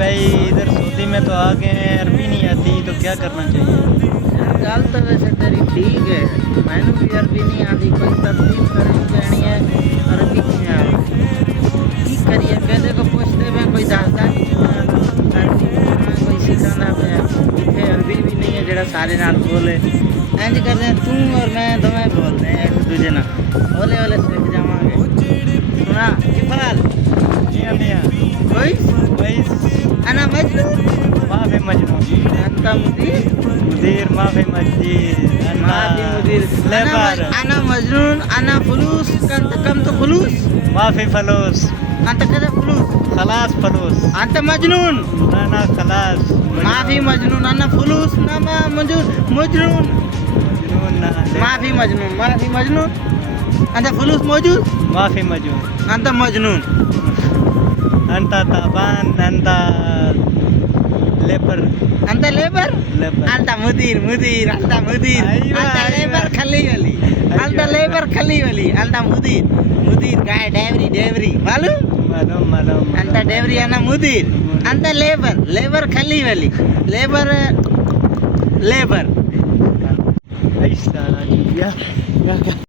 भाई इधर सऊदी में तो आ गए हैं, अरबी नहीं आती तो क्या करना चाहिए? गल तो वैसे तेरी ठीक है, मैनू भी अरबी नहीं आती, कोई तब्दील करनी पैनी है, अरबी नहीं आती की करिए। पहले को पूछते मैं कोई दसदा कोई सिखाना पे इतने अरबी भी नहीं है जरा सारे नाल बोले। इंज करते हैं तू और मैं दोवें बोलते हैं एक दूजे ना, ओले ओले सीख जावांगे। सुना किफाल मियां कोई भाई अना मजनू माफी मजनून अंत मुदीर माफी मस्जिद माफी मुदीर लेबर अना मजनून अना फलूस कम तो फलूस माफी फलूस अंत कदा फलूस खलास फलूस अंत मजनून ना खलास माफी मजनून अना फलूस ना मजनून मजनून ना माफी मजनून अंत फलूस मौजूद माफी मजनून अंत मजनून अंता ताबान अंता लेबर अंत लेबर लेबर अंत मुदीर अंत मुदीर अय्वा, अंत लेबर खली वाली अंत लेबर खली वाली अंत मुदीर काय डेवरी मालूम मालूम अंत डेवरी अना मुदीर अंत लेबर खली वाली लेबर ऐसा